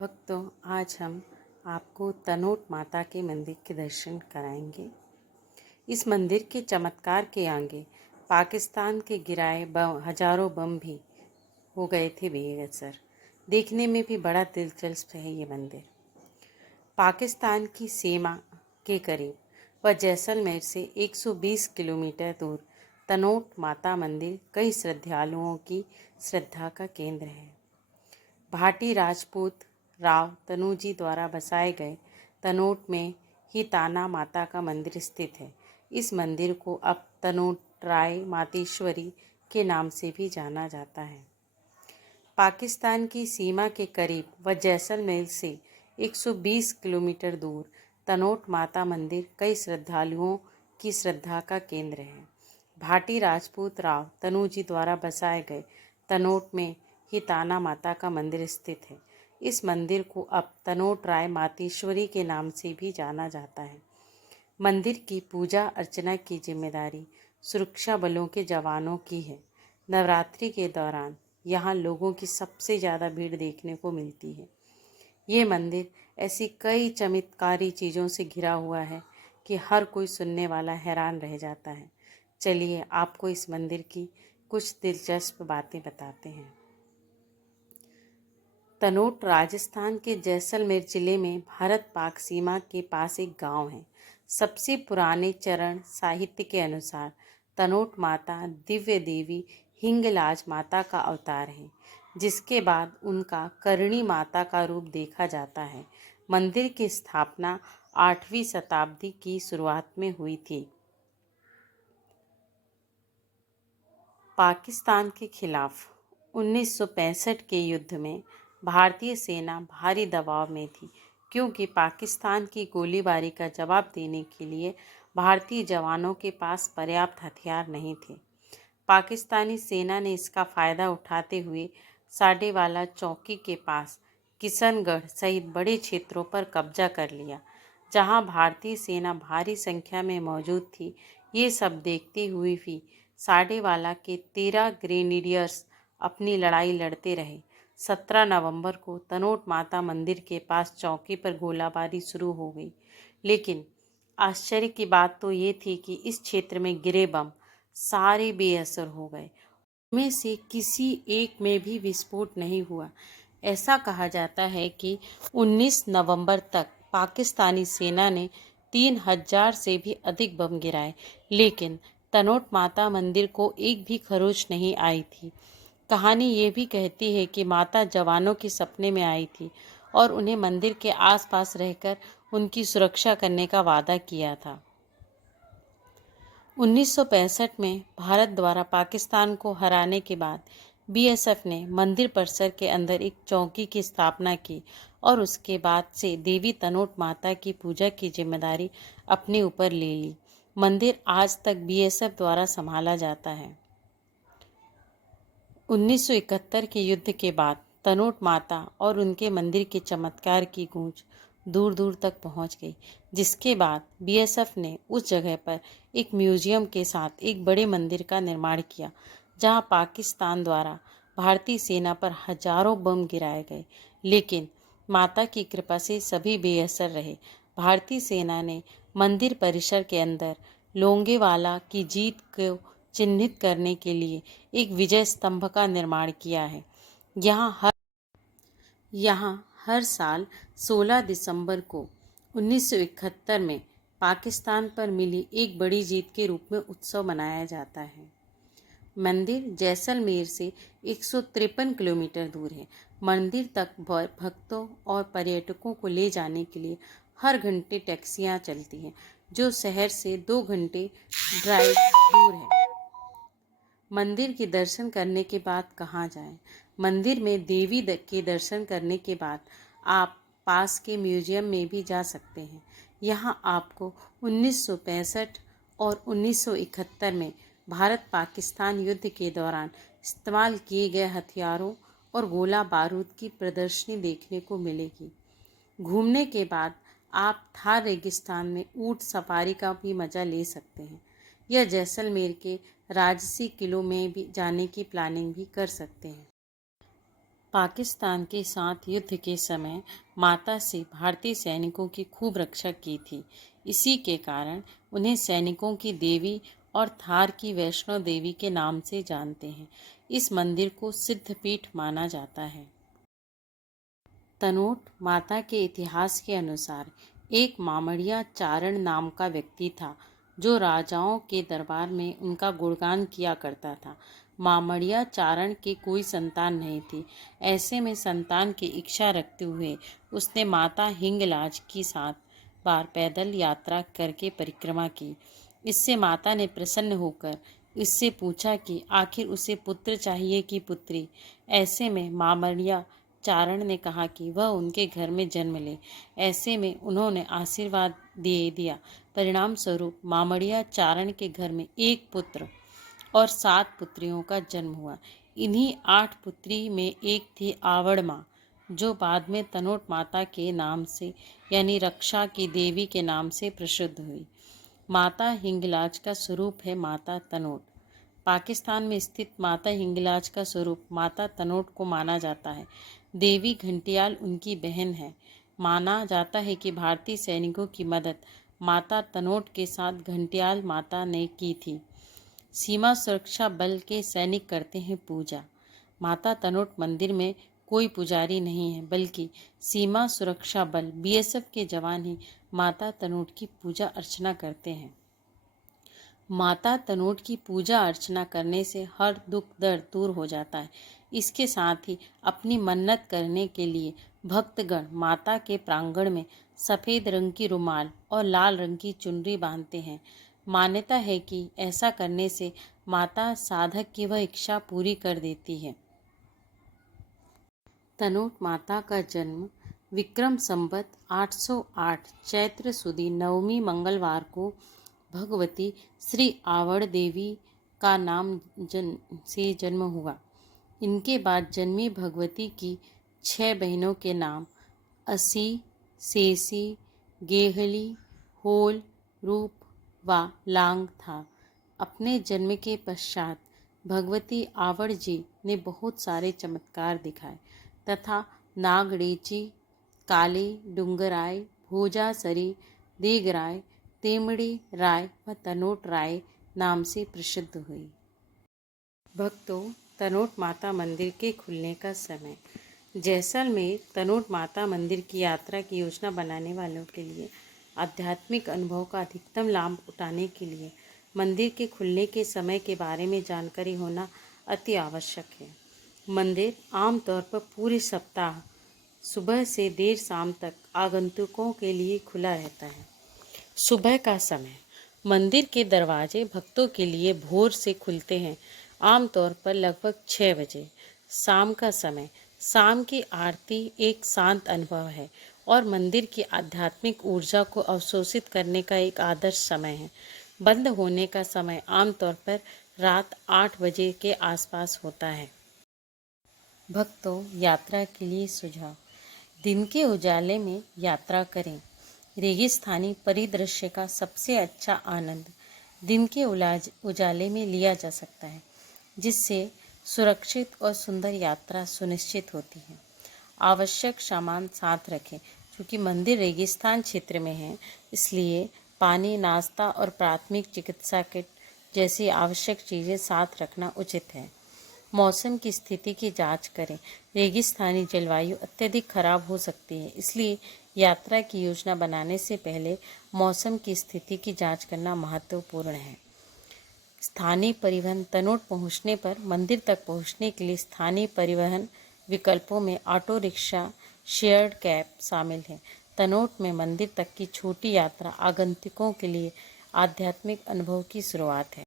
भक्तों, आज हम आपको तनोट माता के मंदिर के दर्शन कराएंगे। इस मंदिर के चमत्कार के आगे पाकिस्तान के गिराए हजारों बम भी हो गए थे बेअसर। देखने में भी बड़ा दिलचस्प है ये मंदिर। पाकिस्तान की सीमा के करीब व जैसलमेर से 120 किलोमीटर दूर तनोट माता मंदिर कई श्रद्धालुओं की श्रद्धा का केंद्र है। भाटी राजपूत राव तनुजी द्वारा बसाए गए तनोट में ही ताना माता का मंदिर स्थित है। इस मंदिर को अब तनोट राय मातेश्वरी के नाम से भी जाना जाता है। पाकिस्तान की सीमा के करीब व जैसलमेर से 120 किलोमीटर दूर तनोट माता मंदिर कई श्रद्धालुओं की श्रद्धा का केंद्र है। भाटी राजपूत राव तनुजी द्वारा बसाए गए तनोट में ही ताना माता का मंदिर स्थित है। इस मंदिर को अब तनोट राय मातेश्वरी के नाम से भी जाना जाता है। मंदिर की पूजा अर्चना की जिम्मेदारी सुरक्षा बलों के जवानों की है। नवरात्रि के दौरान यहाँ लोगों की सबसे ज़्यादा भीड़ देखने को मिलती है। ये मंदिर ऐसी कई चमत्कारी चीज़ों से घिरा हुआ है कि हर कोई सुनने वाला हैरान रह जाता है। चलिए आपको इस मंदिर की कुछ दिलचस्प बातें बताते हैं। तनोट राजस्थान के जैसलमेर जिले में भारत पाक सीमा के पास एक गांव है। सबसे पुराने चरण साहित्य के अनुसार तनोट माता दिव्य देवी हिंगलाज माता का अवतार है, जिसके बाद उनका करणी माता का रूप देखा जाता है। मंदिर की स्थापना 8वीं शताब्दी की शुरुआत में हुई थी। पाकिस्तान के खिलाफ 1965 के युद्ध में भारतीय सेना भारी दबाव में थी, क्योंकि पाकिस्तान की गोलीबारी का जवाब देने के लिए भारतीय जवानों के पास पर्याप्त हथियार नहीं थे। पाकिस्तानी सेना ने इसका फ़ायदा उठाते हुए साडेवाला चौकी के पास किशनगढ़ सहित बड़े क्षेत्रों पर कब्जा कर लिया, जहां भारतीय सेना भारी संख्या में मौजूद थी। ये सब देखते हुए भी साडेवाला के 13 ग्रेनेडियर्स अपनी लड़ाई लड़ते रहे। 17 नवंबर को तनोट माता मंदिर के पास चौकी पर गोलाबारी शुरू हो गई, लेकिन आश्चर्य की बात तो ये थी कि इस क्षेत्र में गिरे बम सारे बेअसर हो गए। उनमें से किसी एक में भी विस्फोट नहीं हुआ। ऐसा कहा जाता है कि 19 नवंबर तक पाकिस्तानी सेना ने 3000 से भी अधिक बम गिराए, लेकिन तनोट माता मंदिर को एक भी खरोच नहीं आई थी। कहानी ये भी कहती है कि माता जवानों के सपने में आई थी और उन्हें मंदिर के आसपास रहकर उनकी सुरक्षा करने का वादा किया था। 1965 में भारत द्वारा पाकिस्तान को हराने के बाद बीएसएफ ने मंदिर परिसर के अंदर एक चौकी की स्थापना की और उसके बाद से देवी तनोट माता की पूजा की जिम्मेदारी अपने ऊपर ले ली। मंदिर आज तक बीएसएफ द्वारा संभाला जाता है। 1971 के युद्ध के बाद तनोट माता और उनके मंदिर के चमत्कार की गूंज दूर दूर तक पहुंच गई, जिसके बाद बीएसएफ ने उस जगह पर एक म्यूजियम के साथ एक बड़े मंदिर का निर्माण किया, जहां पाकिस्तान द्वारा भारतीय सेना पर हजारों बम गिराए गए, लेकिन माता की कृपा से सभी बेअसर रहे। भारतीय सेना ने मंदिर परिसर के अंदर लोंगेवाला की जीत को चिन्हित करने के लिए एक विजय स्तंभ का निर्माण किया है। यहाँ हर साल 16 दिसंबर को 1971 में पाकिस्तान पर मिली एक बड़ी जीत के रूप में उत्सव मनाया जाता है। मंदिर जैसलमेर से 153 किलोमीटर दूर है। मंदिर तक भक्तों और पर्यटकों को ले जाने के लिए हर घंटे टैक्सियाँ चलती हैं, जो शहर से 2 घंटे ड्राइव दूर है। मंदिर के दर्शन करने के बाद कहाँ जाएं? मंदिर में देवी के दर्शन करने के बाद आप पास के म्यूजियम में भी जा सकते हैं। यहाँ आपको 1965 और 1971 में भारत पाकिस्तान युद्ध के दौरान इस्तेमाल किए गए हथियारों और गोला बारूद की प्रदर्शनी देखने को मिलेगी। घूमने के बाद आप थार रेगिस्तान में ऊंट सफारी का भी मज़ा ले सकते हैं। यह जैसलमेर के राजसी किलों में भी जाने की प्लानिंग भी कर सकते हैं। पाकिस्तान के साथ युद्ध के समय माता से भारतीय सैनिकों की खूब रक्षा की थी। इसी के कारण उन्हें सैनिकों की देवी और थार की वैष्णो देवी के नाम से जानते हैं। इस मंदिर को सिद्धपीठ माना जाता है। तनोट माता के इतिहास के अनुसार एक मामड़िया चारण नाम का व्यक्ति था जो राजाओं के दरबार में उनका गुणगान किया करता था। मामड़िया चारण के कोई संतान नहीं थी। ऐसे में संतान की इच्छा रखते हुए उसने माता हिंगलाज की 7 बार पैदल यात्रा करके परिक्रमा की। इससे माता ने प्रसन्न होकर इससे पूछा कि आखिर उसे पुत्र चाहिए कि पुत्री। ऐसे में मामड़िया चारण ने कहा कि वह उनके घर में जन्म ले। ऐसे में उन्होंने आशीर्वाद दे दिया। परिणाम स्वरूप मामड़िया चारण के घर में 1 पुत्र और 7 पुत्रियों का जन्म हुआ। इन्हीं 8 पुत्री में एक थी आवड़ माँ, जो बाद में तनोट माता के नाम से यानी रक्षा की देवी के नाम से प्रसिद्ध हुई। माता हिंगलाज का स्वरूप है माता तनोट। पाकिस्तान में स्थित माता हिंगलाज का स्वरूप माता तनोट को माना जाता है। देवी घंटियाल उनकी बहन है। माना जाता है कि भारतीय सैनिकों की मदद माता तनोट के साथ घंटियाल माता ने की थी। सीमा सुरक्षा बल के सैनिक करते हैं पूजा। माता तनोट मंदिर में कोई पुजारी नहीं है, बल्कि सीमा सुरक्षा बल बीएसएफ के जवान ही माता तनोट की पूजा अर्चना करते हैं। माता तनोट की पूजा अर्चना करने से हर दुख दर्द दूर हो जाता है। इसके साथ ही अपनी मन्नत करने के लिए भक्तगण माता के प्रांगण में सफ़ेद रंग की रुमाल और लाल रंग की चुनरी बांधते हैं। मान्यता है कि ऐसा करने से माता साधक की वह इच्छा पूरी कर देती है। तनोट माता का जन्म विक्रम संवत 808 चैत्र सुदी नवमी मंगलवार को भगवती श्री आवड़ देवी का नाम से जन्म हुआ। इनके बाद जन्मी भगवती की 6 बहनों के नाम असी, सेसी, गेहली, होल, रूप व लांग था। अपने जन्म के पश्चात भगवती आवड़ जी ने बहुत सारे चमत्कार दिखाए तथा नागड़ेची, काले डुंगराय, भोजासरी, देगराय, तेमड़ी राय व तनोट राय नाम से प्रसिद्ध हुई। भक्तों, तनोट माता मंदिर के खुलने का समय। जैसलमेर तनोट माता मंदिर की यात्रा की योजना बनाने वालों के लिए आध्यात्मिक अनुभव का अधिकतम लाभ उठाने के लिए मंदिर के खुलने के समय के बारे में जानकारी होना अति आवश्यक है। मंदिर आमतौर पर पूरे सप्ताह सुबह से देर शाम तक आगंतुकों के लिए खुला रहता है। सुबह का समय। मंदिर के दरवाजे भक्तों के लिए भोर से खुलते हैं, आमतौर पर लगभग 6 बजे। शाम का समय। शाम की आरती एक शांत अनुभव है और मंदिर की आध्यात्मिक ऊर्जा को अवशोषित करने का एक आदर्श समय है। बंद होने का समय आमतौर पर रात 8 बजे के आसपास होता है। भक्तों, यात्रा के लिए सुझाव। दिन के उजाले में यात्रा करें। रेगिस्तानी परिदृश्य का सबसे अच्छा आनंद दिन के उजाले में लिया जा सकता है, जिससे सुरक्षित और सुंदर यात्रा सुनिश्चित होती है। आवश्यक सामान साथ रखें। क्योंकि मंदिर रेगिस्तान क्षेत्र में है, इसलिए पानी, नाश्ता और प्राथमिक चिकित्सा किट जैसी आवश्यक चीज़ें साथ रखना उचित है। मौसम की स्थिति की जांच करें। रेगिस्तानी जलवायु अत्यधिक खराब हो सकती है, इसलिए यात्रा की योजना बनाने से पहले मौसम की स्थिति की जांच करना महत्वपूर्ण है। स्थानीय परिवहन। तनोट पहुंचने पर मंदिर तक पहुंचने के लिए स्थानीय परिवहन विकल्पों में ऑटो रिक्शा, शेयर्ड कैब शामिल है। तनोट में मंदिर तक की छोटी यात्रा आगंतुकों के लिए आध्यात्मिक अनुभव की शुरुआत है।